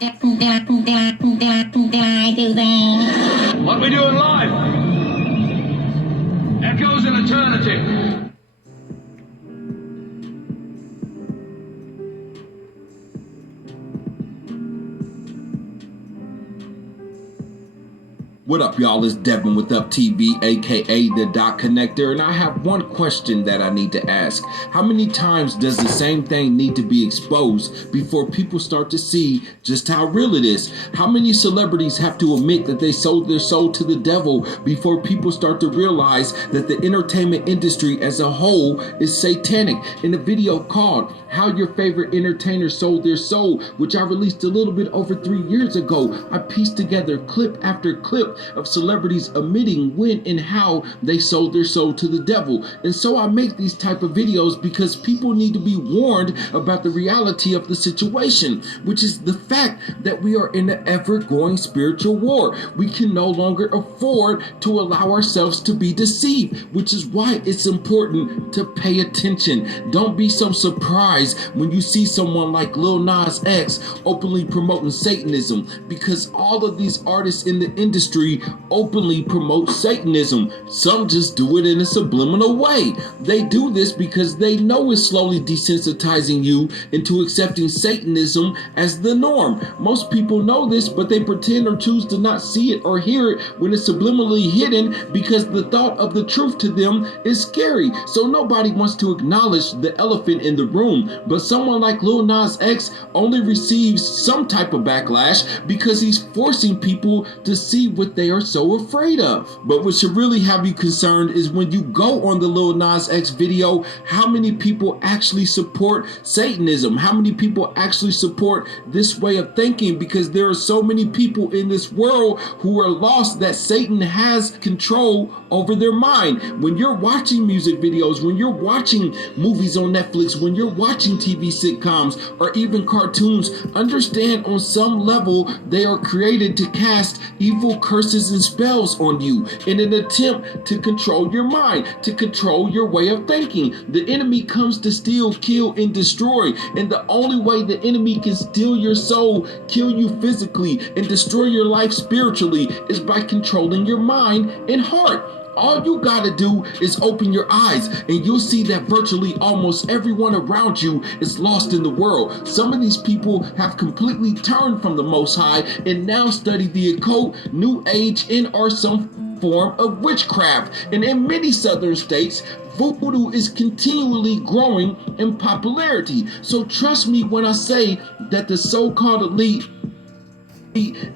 Did I do that? What we doing live echoes in eternity. What up, y'all? It's Devin with Up TV, aka the Dot Connector, and I have one question that I need to ask. How many times does the same thing need to be exposed before people start to see just how real it is? How many celebrities have to admit that they sold their soul to the devil before people start to realize that the entertainment industry as a whole is satanic? In a video called How Your Favorite Entertainer Sold Their Soul, which I released a little bit over 3 years ago, I pieced together clip after clip of celebrities admitting when and how they sold their soul to the devil. And so I make these type of videos because people need to be warned about the reality of the situation, which is the fact that we are in an ever-growing spiritual war. We can no longer afford to allow ourselves to be deceived, which is why it's important to pay attention. Don't be so surprised when you see someone like Lil Nas X openly promoting Satanism, because all of these artists in the industry openly promote Satanism. Some just do it in a subliminal way. They do this because they know it's slowly desensitizing you into accepting Satanism as the norm. Most people know this, but they pretend or choose to not see it or hear it when it's subliminally hidden because the thought of the truth to them is scary. So nobody wants to acknowledge the elephant in the room. But someone like Lil Nas X only receives some type of backlash because he's forcing people to see what they are so afraid of. But what should really have you concerned is when you go on the Lil Nas X video, how many people actually support Satanism? How many people actually support this way of thinking? Because there are so many people in this world who are lost that Satan has control over their mind. When you're watching music videos, when you're watching movies on Netflix, when you're watching TV sitcoms or even cartoons, understand on some level they are created to cast evil curses and spells on you in an attempt to control your mind, to control your way of thinking. The enemy comes to steal, kill, and destroy, and the only way the enemy can steal your soul, kill you physically, and destroy your life spiritually is by controlling your mind and heart. All you gotta do is open your eyes and you'll see that virtually almost everyone around you is lost in the world. Some of these people have completely turned from the Most High and now study the occult, New Age, and are some form of witchcraft. And in many southern states, voodoo is continually growing in popularity. So trust me when I say that the so-called elite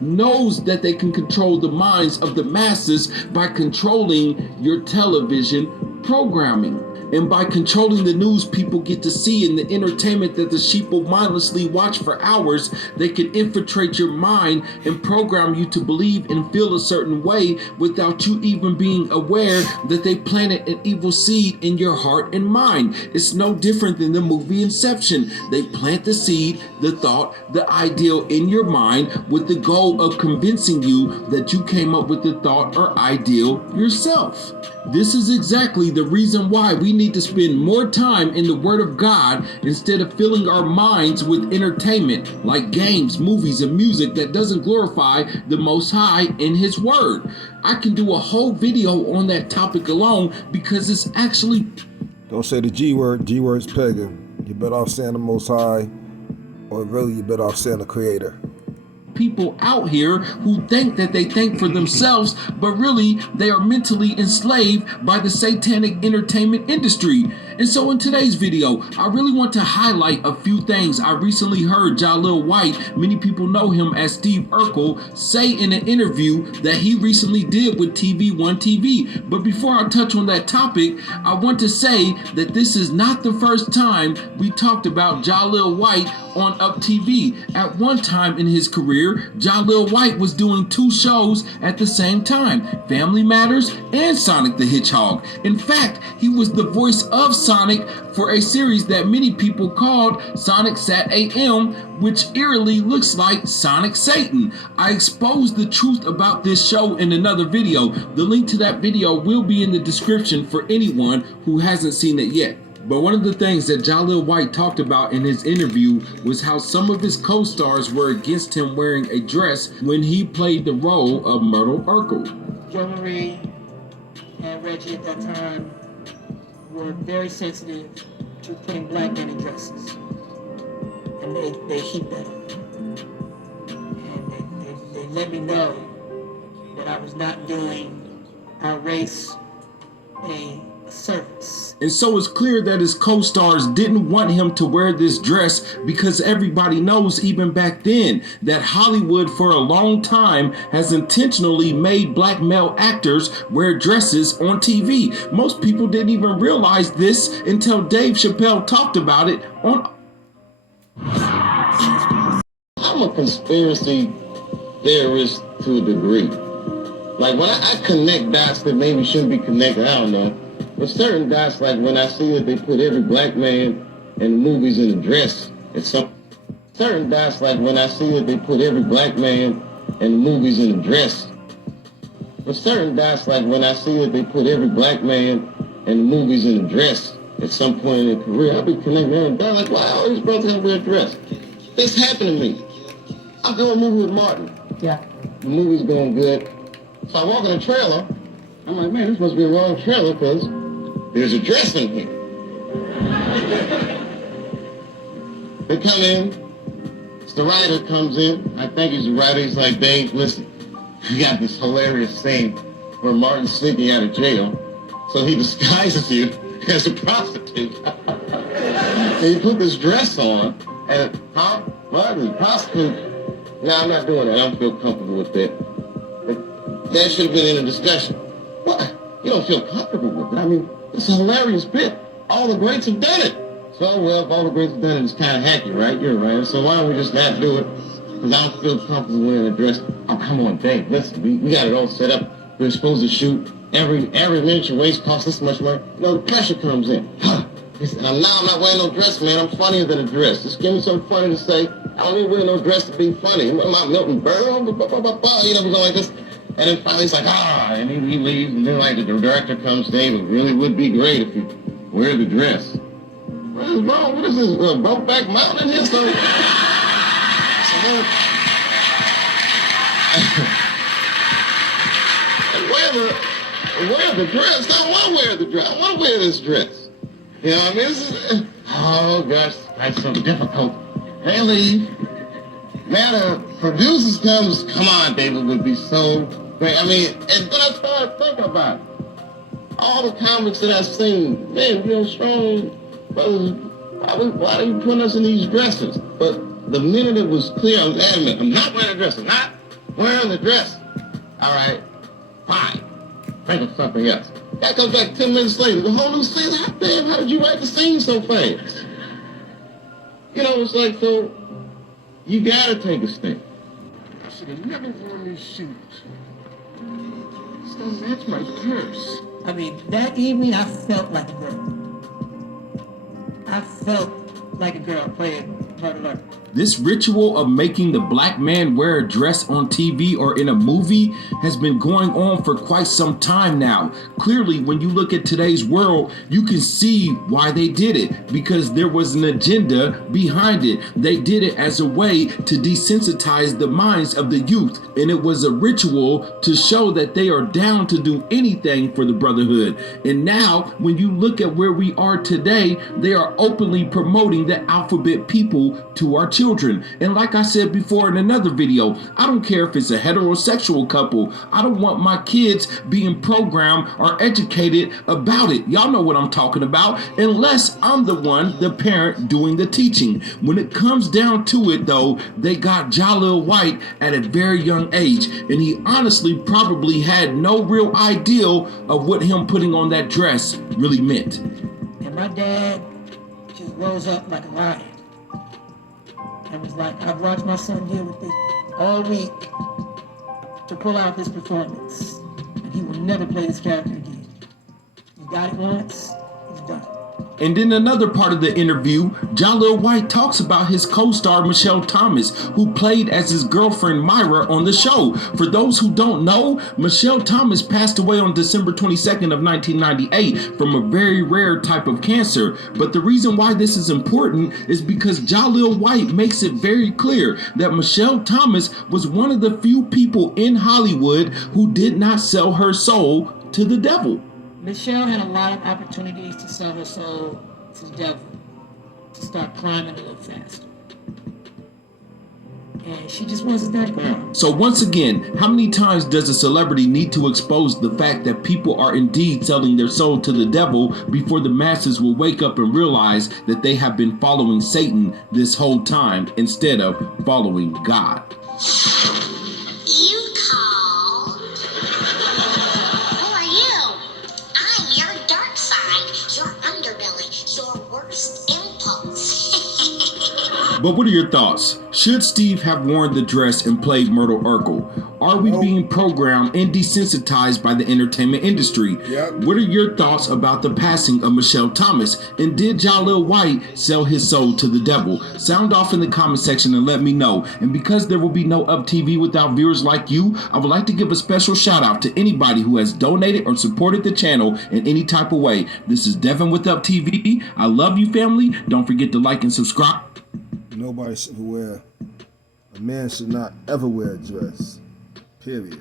knows that they can control the minds of the masses by controlling your television programming. And by controlling the news people get to see and the entertainment that the sheep will mindlessly watch for hours, they can infiltrate your mind and program you to believe and feel a certain way without you even being aware that they planted an evil seed in your heart and mind. It's no different than the movie Inception. They plant the seed, the thought, the ideal in your mind with the goal of convincing you that you came up with the thought or ideal yourself. This is exactly the reason why we need to spend more time in the Word of God instead of filling our minds with entertainment like games, movies, and music that doesn't glorify the Most High in His Word. I can do a whole video on that topic alone because it's actually... Don't say the G word. G word's pagan. You better off saying the Most High, or really you better off saying the Creator. People out here who think that they think for themselves, but really they are mentally enslaved by the satanic entertainment industry. And so in today's video, I really want to highlight a few things I recently heard Jaleel White, many people know him as Steve Urkel, say in an interview that he recently did with TV One TV. But before I touch on that topic, I want to say that this is not the first time we talked about Jaleel White on Up TV. At one time in his career, Jaleel White was doing 2 shows at the same time, Family Matters and Sonic the Hedgehog. In fact, he was the voice of Sonic for a series that many people called Sonic Sat AM, which eerily looks like Sonic Satan. I exposed the truth about this show in another video. The link to that video will be in the description for anyone who hasn't seen it yet. But one of the things that Jaleel White talked about in his interview was how some of his co-stars were against him wearing a dress when he played the role of Myrtle Urkel. Joe Marie and Reggie at that time were very sensitive to putting black men in dresses. And they heaped that on. And they let me know that I was not doing our race a service. And so it's clear that his co-stars didn't want him to wear this dress because everybody knows even back then that Hollywood for a long time has intentionally made black male actors wear dresses on TV. Most people didn't even realize this until Dave Chappelle talked about it on... I'm a conspiracy theorist to a degree. Like when I connect dots that maybe shouldn't be connected, I don't know. But certain dots, like when I see that they put every black man in movies in a dress, it's some certain dots, like when I see that they put every black man in movies in a dress. But certain dots, like when I see that they put every black man in movies in a dress at some point in their career, I'll be connecting every dot, like, why all these brothers have to wear a dress? This happened to me. I go to a movie with Martin. Yeah. The movie's going good. So I walk in the trailer. I'm like, man, this must be a wrong trailer because there's a dress in here. They come in. It's the writer comes in. I think he's the writer. He's like, Dave, listen, you got this hilarious scene where Martin's sneaking out of jail. So he disguises you as a prostitute. And you put this dress on. And, Martin, prostitute. No, I'm not doing that. I don't feel comfortable with that. That should have been in a discussion. What? You don't feel comfortable with it? I mean, it's a hilarious bit. All the greats have done it. So, well, if all the greats have done it, it's kind of hacky, right? You're right. So why don't we just not do it? Because I don't feel comfortable wearing a dress. Oh, come on, Dave. Listen, we got it all set up. We're supposed to shoot. Every miniature waist costs this much money. You know, the pressure comes in. Now I'm not wearing no dress, man. I'm funnier than a dress. Just give me something funny to say. I don't even wear no dress to be funny. I'm not Milton Berle. You know, we're going like this. And then finally he's like, and he leaves. And then like the director comes, Dave, it really would be great if you wear the dress. What is wrong? What is this, Brokeback Mountain in here? So wear the dress. I want to wear the dress. I want to wear this dress. You know what I mean? Oh, gosh, that's so difficult. They leave. Now the producers comes, come on, David, would be so great. I mean, and then I started thinking about it. All the comics that I've seen, man, you know, strong brothers, why are you putting us in these dresses? But the minute it was clear, I was adamant, I'm not wearing a dress. I'm not wearing the dress. All right, fine. Think of something else. That comes back 10 minutes later. The whole new scene, how did you write the scene so fast? You know, it's like, so you gotta take a stand. I should have never worn these shoes. This don't match my purse. I mean, that evening I felt like a girl. I felt like a girl playing Myrtle Urkel. This ritual of making the black man wear a dress on TV or in a movie has been going on for quite some time now. Clearly, when you look at today's world, you can see why they did it, because there was an agenda behind it. They did it as a way to desensitize the minds of the youth, and it was a ritual to show that they are down to do anything for the brotherhood. And now, when you look at where we are today, they are openly promoting the alphabet people to our children. And like I said before in another video, I don't care if it's a heterosexual couple. I don't want my kids being programmed or educated about it. Y'all know what I'm talking about, unless I'm the one, the parent, doing the teaching. When it comes down to it though, they got Jaleel White at a very young age, and he honestly probably had no real idea of what him putting on that dress really meant. And my dad just rose up like a lion. And was like, I've watched my son deal with this all week to pull out this performance. And he will never play this character again. You got it once, it's done. And in another part of the interview, Jaleel White talks about his co-star Michelle Thomas, who played as his girlfriend Myra on the show. For those who don't know, Michelle Thomas passed away on December 22nd of 1998 from a very rare type of cancer. But the reason why this is important is because Jaleel White makes it very clear that Michelle Thomas was one of the few people in Hollywood who did not sell her soul to the devil. Michelle had a lot of opportunities to sell her soul to the devil, to start climbing a little faster. And she just wasn't that girl. So once again, how many times does a celebrity need to expose the fact that people are indeed selling their soul to the devil before the masses will wake up and realize that they have been following Satan this whole time instead of following God? You called. Who are you? I'm your dark side, your underbelly, your worst impulse. But what are your thoughts? Should Steve have worn the dress and played Myrtle Urkel? Are we being programmed and desensitized by the entertainment industry? Yep. What are your thoughts about the passing of Michelle Thomas? And did Jaleel White sell his soul to the devil? Sound off in the comment section and let me know. And because there will be no Up TV without viewers like you, I would like to give a special shout out to anybody who has donated or supported the channel in any type of way. This is Devin with Up TV. I love you, family. Don't forget to like and subscribe. A man should not ever wear a dress. Period.